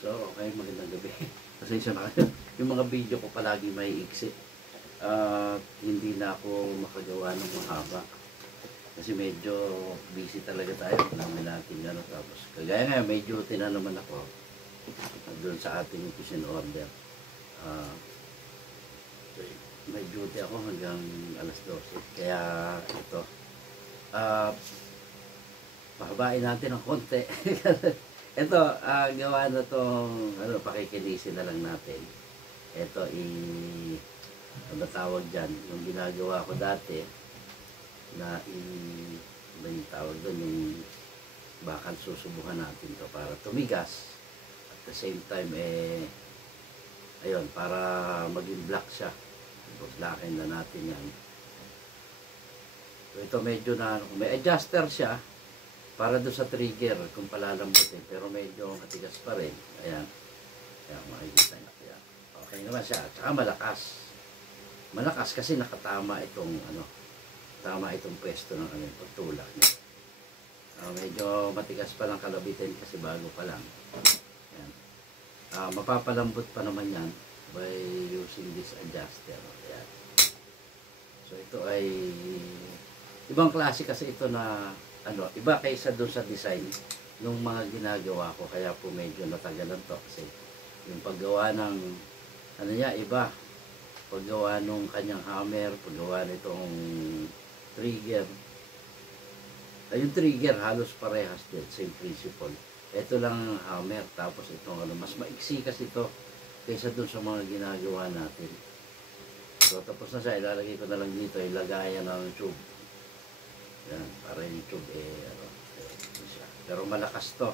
So, okay, magandang gabi. Pasensya na kayo. Yung mga video ko palagi may iksi. Hindi na ako makagawa ng mahaba. Kasi medyo busy talaga tayo. Namin natin ano. Tapos, kagaya nga, may duty na naman ako. Doon sa ating kitchen order. May duty ako hanggang alas 12. Kaya, ito. Pahabain natin ng konti. Ito, gawa na itong, pakikilisin na lang natin. Ito, ano tawag dyan, yung ginagawa ko dati, na ba yung tawag doon, yung bakal susubukan natin to para tumigas. At the same time, ayun, para maging black siya. Tapos lakin na natin yan. So, ito medyo na, may adjuster siya, para doon sa trigger kung palalambutin, pero medyo matigas pa rin. Ayan. Ayan, makikita nyo. Ayan. Okay naman siya. At saka malakas. Malakas kasi nakatama itong tama itong pwesto ng pagtulak niya. Medyo matigas pa lang kalabitin kasi bago pa lang. Ayan. Mapapalambot pa naman yan by using this adjuster. Ayan. So ito ay ibang klase kasi ito na iba kaysa doon sa design nung mga ginagawa ko, kaya po medyo natagalan to kasi yung paggawa ng iba, paggawa nung kanyang hammer, paggawa nitong trigger, yung trigger halos parehas din, same principle. Ito lang hammer, tapos itong mas maiksi kasi ito kaysa doon sa mga ginagawa natin. So tapos na siya, ilalagay ko na lang dito, ilagayan ng tube. Yan, para yung tube siya. Pero malakas to.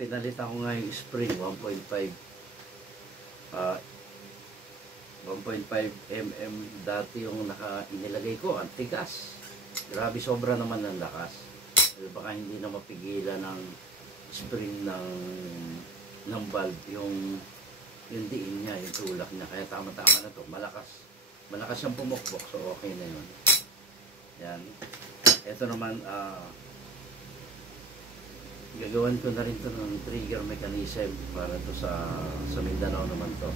Pinalitan ko nga yung spring 1.5 mm dati yung inilagay ko, ang tigas. Grabe, sobra naman ang lakas. Baka hindi na mapigilan ng spring ng valve yung diin niya, yung tulak niya. Kaya tama-tama na to, malakas siyang pumukbok, so okay na yun. Yan. Ito naman, gagawan ko na rin to ng trigger mechanism para to sa Mindanao naman to.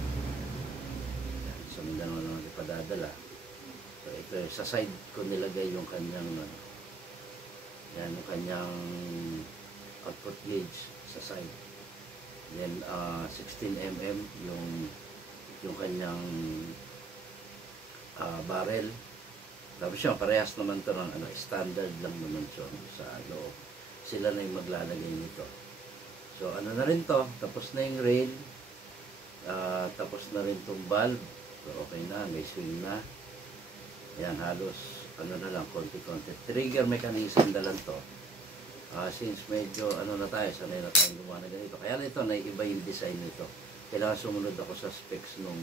Yan, sa Mindanao naman ipadadala. So ito, sa side ko nilagay yung kanyang yan, yung kanyang output gauge sa side. Then 16 mm yung kanyang barrel. Tapos siya, parehas naman ito ng standard lang naman siya sa loob. Sila na yung maglalagay nito. So na rin to, tapos na yung rail, tapos na rin itong valve. So okay na, may swing na. Ayan, halos, na lang, konti-konti. Trigger mechanism na lang to. Since medyo, na tayo, sanay na tayong gumawa na ganito. Kaya na ito, naiiba yung design nito. Kailangan sumunod ako sa specs nung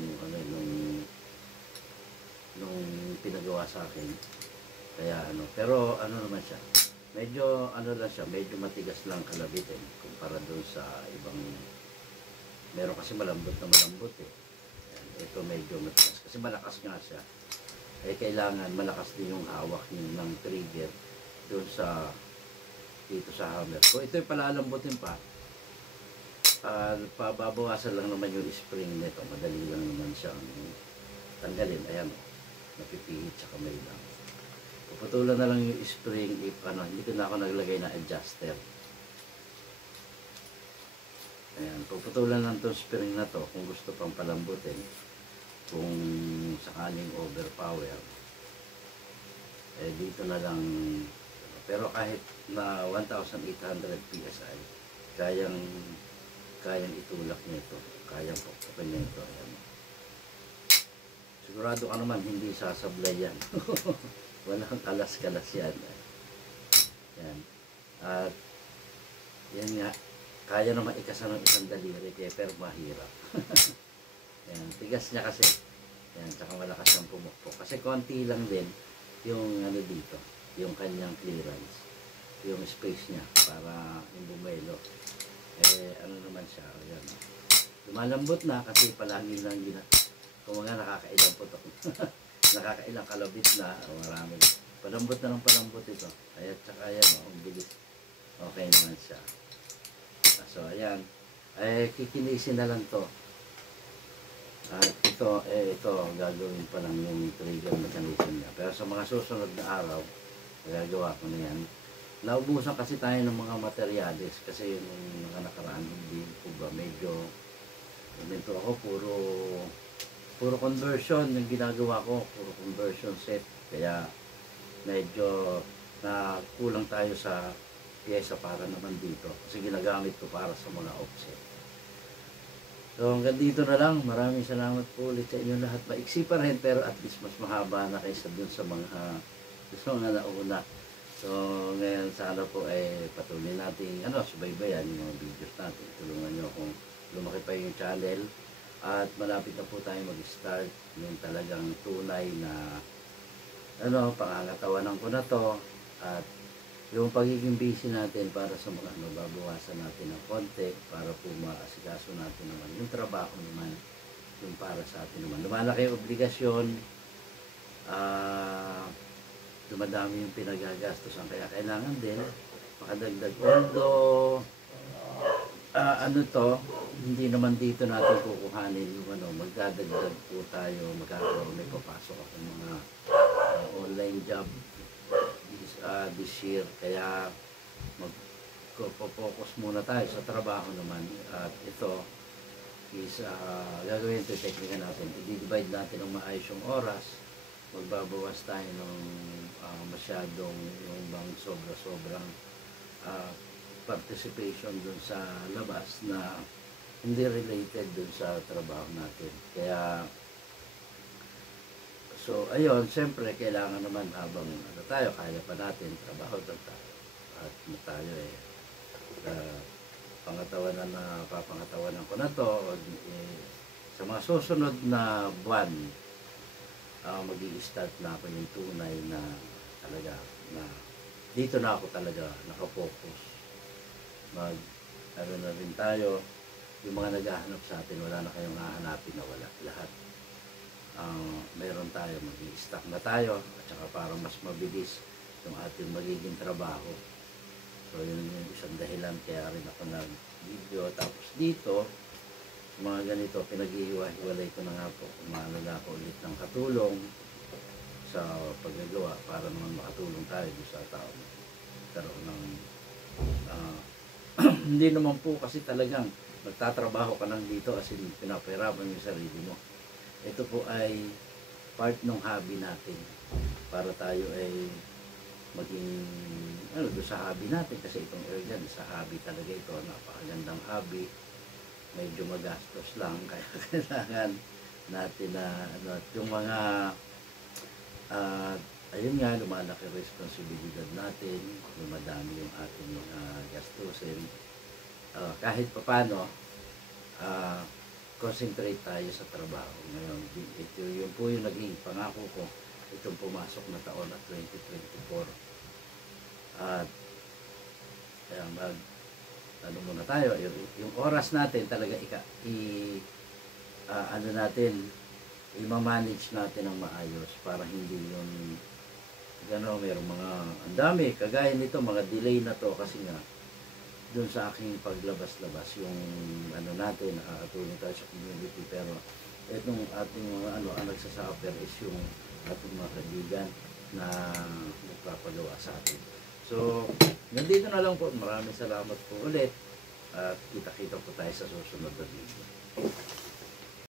pinagawa sa akin. Kaya pero naman siya, medyo lang siya, medyo matigas lang kalabitin kumpara doon sa ibang, meron kasi malambot Ayan, ito medyo matigas kasi malakas nga siya. Kailangan malakas din yung hawak ng trigger doon dito sa hammer. Kung ito'y palalambutin pa, pababawasan lang naman yung spring nito, madali lang naman siyang tanggalin. Ayan, napipihit sa kamay lang. Puputulan na lang yung spring if hindi ko na ako naglagay na adjuster. Ayan, puputulan lang itong spring na to kung gusto pang palambutin. Kung sakaling overpower, dito na lang. Pero kahit na 1,800 PSI, kayang itulak nito, kayang pukpukin nito. Ayan. Sigurado ka naman hindi sasablay yan. Walang kalas-kalas yan. Yan. At yan nga, kaya naman ikasa ng isang daliri pero mahirap. Yan, tigas niya kasi. Yan, tsaka malakas ang pumukpok. Kasi konti lang din yung dito, yung kanyang clearance, yung space niya para yung bumelo. Naman siya, yan. Lumalambot na kasi palagi lang kung mga nakakailang po ito. Nakakailang kalabit na, marami. Palambot na ng palambot ito. At saka yan, ang bilis. Okay naman siya. So, ayan. kikinisin na lang to. At ito, gagawin pa lang yung trigger mechanism niya. Pero sa mga susunod na araw, gagawa ko na yan. Naubusan kasi tayo ng mga materyales kasi yung mga nakaraan hindi po ba medyo ito ako puro conversion yung ginagawa ko, puro conversion set. Kaya medyo na kulang tayo sa pyesa para naman dito kasi ginagamit ko para sa mga offset. So hanggang dito na lang. Maraming salamat po ulit sa inyo lahat. Maiksi pa rin pero at least mas mahaba na kaysa dun sa mga nauna. So ngayon sana po patuloy natin subaybayan yung mga videos natin. Tulungan nyo kung lumaki pa yung channel at malapit na po tayo mag-start yung talagang tunay na pangangatawanan ko na to at yung pagiging busy natin para sa mga babawasan natin ng konti para po maasikaso natin naman yung trabaho naman yung para sa atin naman. Lumalaki yung obligasyon, dumadami yung pinagagastosan kaya kailangan din makadagdag. Although hindi naman dito natin kukuhanin yung magdadagdag po tayo, may papasok ako ng mga online job this year, kaya magpo-focus muna tayo sa trabaho naman. At ito is gagawin ito, technique natin, i-divide natin ng maayos yung oras, magbabawas tayo ng masyadong yung bang sobrang participation dun sa labas na hindi related dun sa trabaho natin. Kaya so ayun, siyempre kailangan naman habang tayo, kaya pa natin trabaho tayo at tayo papangatawanan ko na to sa mga susunod na buwan. Mag-i-start na ako yung tunay na talaga na dito na ako talaga nakafocus. Na rin tayo, yung mga naghahanap sa atin, wala na kayong hahanapin na wala. Lahat meron tayo, mag-i-stock na tayo at saka para mas mabilis yung ating magiging trabaho. So yun yung isang dahilan kaya rin ako nag-video. Tapos dito mga ganito, pinag-ihiwa-hiwalay ko na nga po, kumano na ako ulit ng katulong sa paggagawa para naman makatulong tayo sa tao. Karoon ng hindi naman po kasi talagang magtatrabaho ka lang dito as in pinapahirapan yung sarili mo. Ito po ay part ng hobby natin para tayo ay maging doon sa hobby natin kasi itong airgun sa hobby talaga ito, napakagandang hobby. Medyo magastos lang kaya kailangan natin na yung mga ayun nga, lumalaki responsibilidad natin, lumadami yung ating mga gastusin. Kahit papano concentrate tayo sa trabaho. Ngayon, ito yung po yung naging pangako ko itong pumasok na taon at 2024. At kaya muna tayo, yung oras natin talaga i-manage natin ng maayos para hindi yung mayroong mga ang dami, kagaya nito, mga delay na to kasi nga doon sa aking paglabas-labas yung natin, nakakatulong tayo sa community, pero itong ating mga ang nagsasuffer is yung ating mga kaibigan na nagpapagawa sa atin. So, nandito na lang po. Maraming salamat po ulit at kita-kita po tayo sa susunod na video.